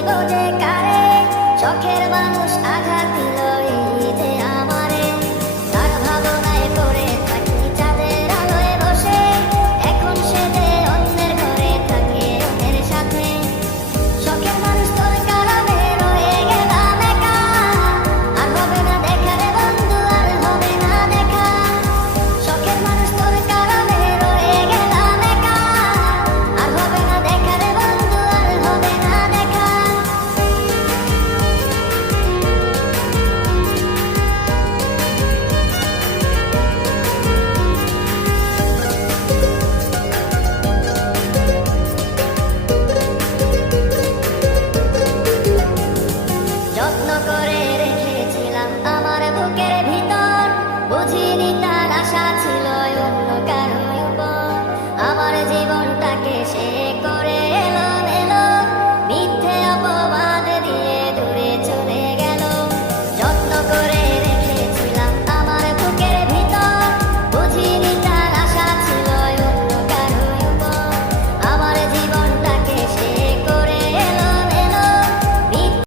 দিব যে কারে, শখের মানুষ আঘাত দিল এই যে আমারে। তার ভাবনায় পড়ে থাকি চাঁদের আলোয় বসে, এখন সে যে অন্যের ঘরে থাকে অন্যের সাথে। শখের মানুষ তোর কারণে রয়ে গেলাম একা, আর হবে না দেখা রে বন্ধু, আর হবে না দেখা। শখের মানুষ তোর কারণে রয়ে গেলাম একা, আর হবে না দেখা রে বন্ধু, আর হবে না দেখা। যত্ন করে রেখেছিলাম আমার বুকের ভিতর, বুঝিনি তার আশা ছিল